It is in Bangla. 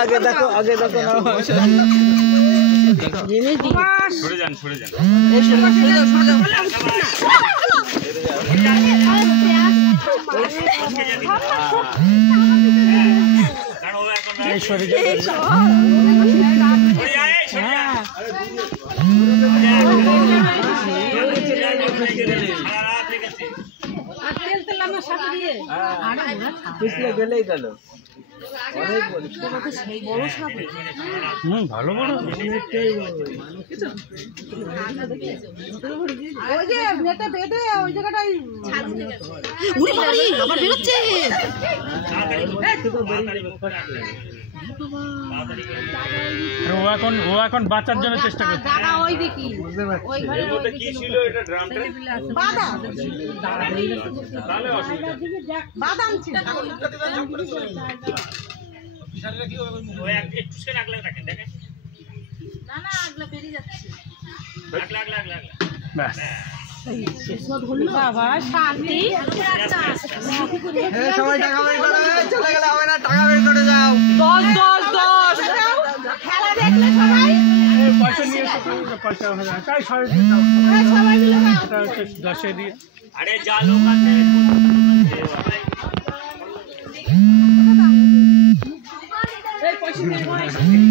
আগে দেখো পিছলে গেলেই গেল ভালো বড় ও এখন বাঁচার জন্য চেষ্টা করছে বাবা শান্তি সবাই টাকা বের করে চলে গেলে হবে না টাকা বের করে যাও 10 খেলা দেখলে সবাই পয়সা নিয়ে পয়সা হয়ে যায় তাই সবাই মিলে দাও 10 দিয়ে আরে যা লোক আছে এই পয়সা নিয়ে